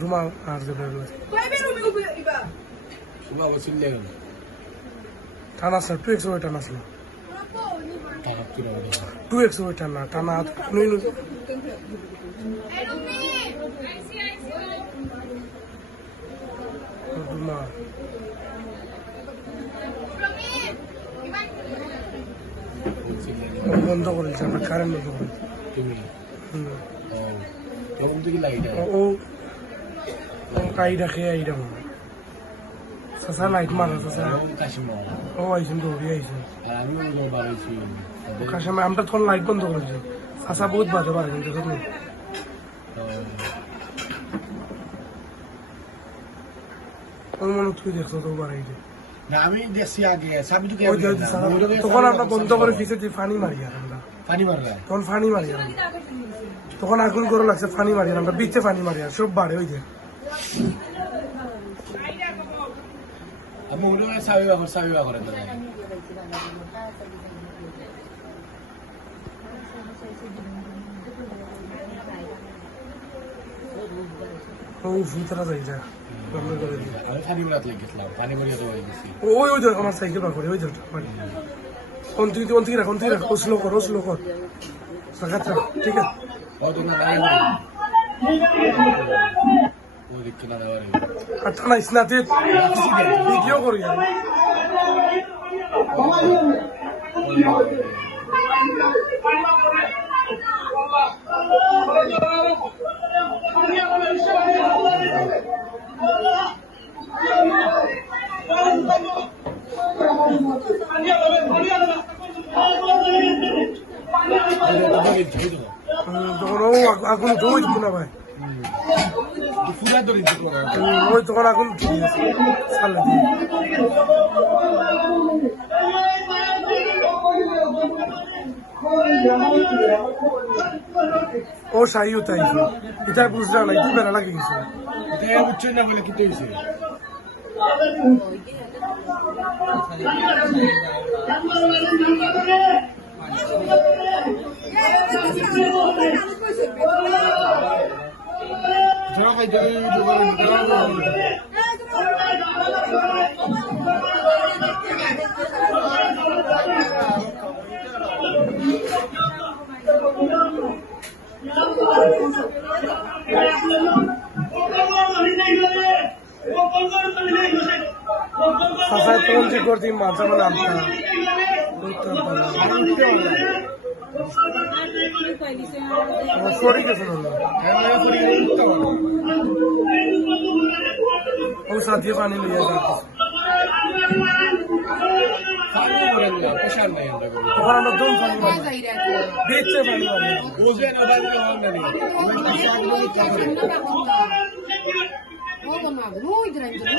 রুমা আর যাবে টানা sir 2x ওই টানা ছিল 2x ওই টানা টানা রুমা বন্ধ করেছে আমরা কারেন্ট বন্ধ করেছি ও কাইডা খেয়ে আইডা মনে চাচা লাইট মারা চাচা ও আইসেন দৌড়ি আইসেন কাশামে আমরা তখন লাইট বন্ধ করেছি চাচা বহুত বাজে পারে কিন্তু দেখুন মনে তুই দেখছো তো বাড়াইছে আমি দেখছি আগে তখন আমরা বন্ধ করে পিছিয়ে ফানি মারি আর আমরা তখন ফানি মারি আর তখন আগুন করে লাগছে ফানি মারি আমরা বিচে ফানি মারি আর সব বাড়ে ওই যে আমি উড়ে সাবিবা করে ও ফুতরা যাই যা ওই ওই দেখ আমার সাইকেল বার করে ওই দেখ কোন থেকে রাখ ও স্লো কর সাকাত রাখ ঠিক আছে আর থানা ইসনাতে ভিডিও করি আমি আগুন উঠে না ভাই ওই তখন আগুন উঠে সালে দিয়ে ও শাহি হতে আইছে এটা বুঝলা না এটা বেড়া লাগে গেছে এটা বুঝছে না বলে কি হইছে সাসায় তখন ঠিক করতে মাঝে মানে আমটা সরি গেছে ও সাথে পানি লিয়ে যাচ্ছে তখন আমরা দম পানি দিচ্ছে পানি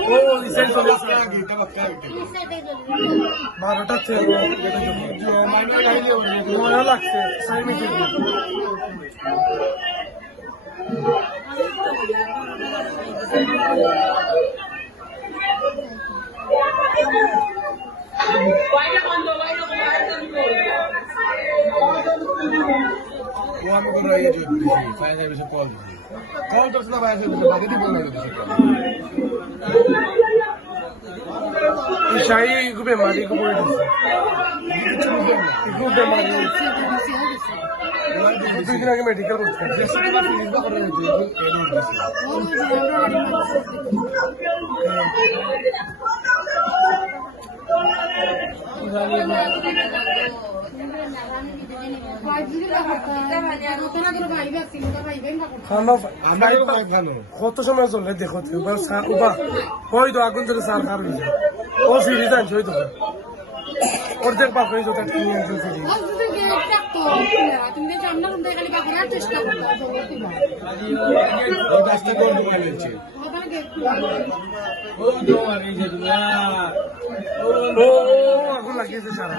ও ইসেল চলে বারোটা মজা লাগছে সাইমিতে চাই একটু বেমারি করে দিচ্ছে একটু বেমারি দুদিন আগে মেডিকেল করতে কত সময় চললে দেখো ওই তো আগুন ধরে সার খার হয়ে যায় ও ফিরে যাচ্ছে ওই তো অর্ধেক পাক হয়ে যেত কিনে একদম ফিরে আগুন লাগিয়েছে সারা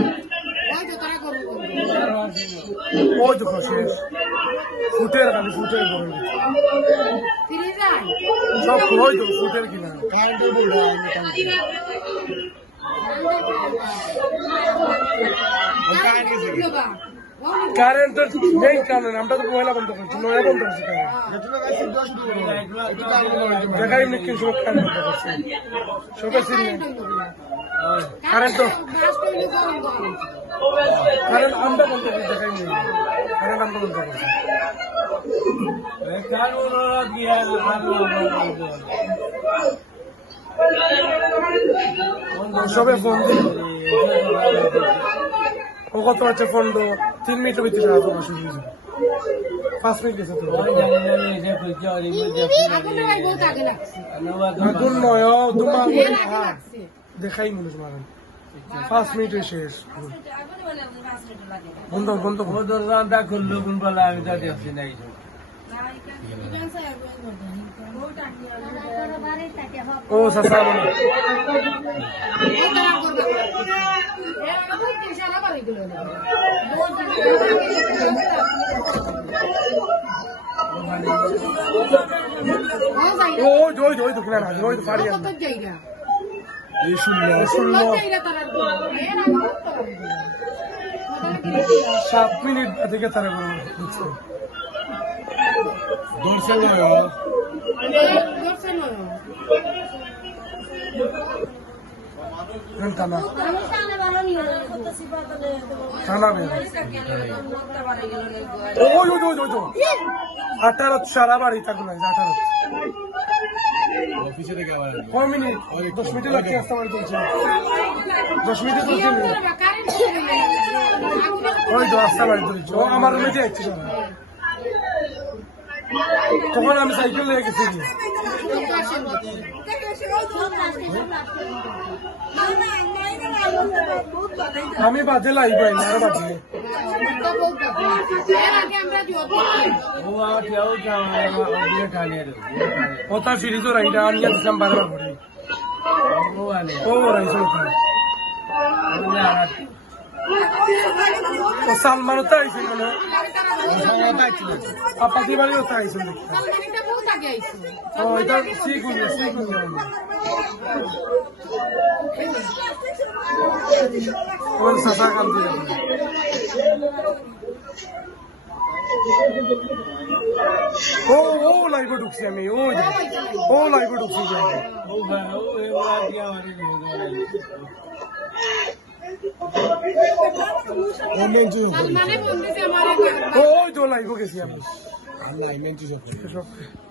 ওই তো শেষ ফুটের খালি ফুটের বড় সব ওই তো ফুটের কিনা কারেন্ট তো মেইন কারণ আমরা তো পয়লা বন্ধ করছি নয়া বন্ধ করছি কারেন্ট দেখাই এমনি কিছু সময় কারেন্ট বন্ধ করছি সবে সিন কারেন্ট তো কারেন্ট আমরা বন্ধ করছি দেখাই নেই কারেন্ট আমরা বন্ধ করছি সবে ফোন ও কত আছে ফোন 3 মিনিটের ভিতরে আসবো শুরু হয়ে যাবে 5 মিনিট গেছে তো আগুন নয় তোমার দেখাই মনে মারেন 5 মিনিটে শেষ বন্ধ বন্ধ দরজাটা খুললো কোন বেলা আমি তা দেখছি নাই ও সাসা ও জয় জয় তো কিনা না জয় তো ফাড়ি আছে এই শুনলো 7 মিনিট থেকে তারা বুঝছে দর্শন টানা টানা ওই ওই ওই ওই 18 সারা বাড়ি থাকবে না 18 অফিসে থেকে আবার কয় মিনিট 10 মিনিট লাগছে আসতে পারি চলছে 10 মিনিটে চলছে ওই তো আসতে পারি চলছে ও আমার রুমে যাচ্ছি তখন আমি সাইকেল নিয়ে গেছি আমি বাজে লাইব আরো বাজে ওটা ফিরিজও রাইডা আনিয়া দিলাম বারবার করে ও রাইস ও সালমান তো আইছিল মানে পাপাতি বাড়িও তো আইছিল ও এটা শিখুন ওর সাসা কাম দিল ও ও লাইভে ঢুকছি আমি ও লাইভে ঢুকছি ও তো লাইভে গেছি আমি আল্লাহ ইমেন্টি সব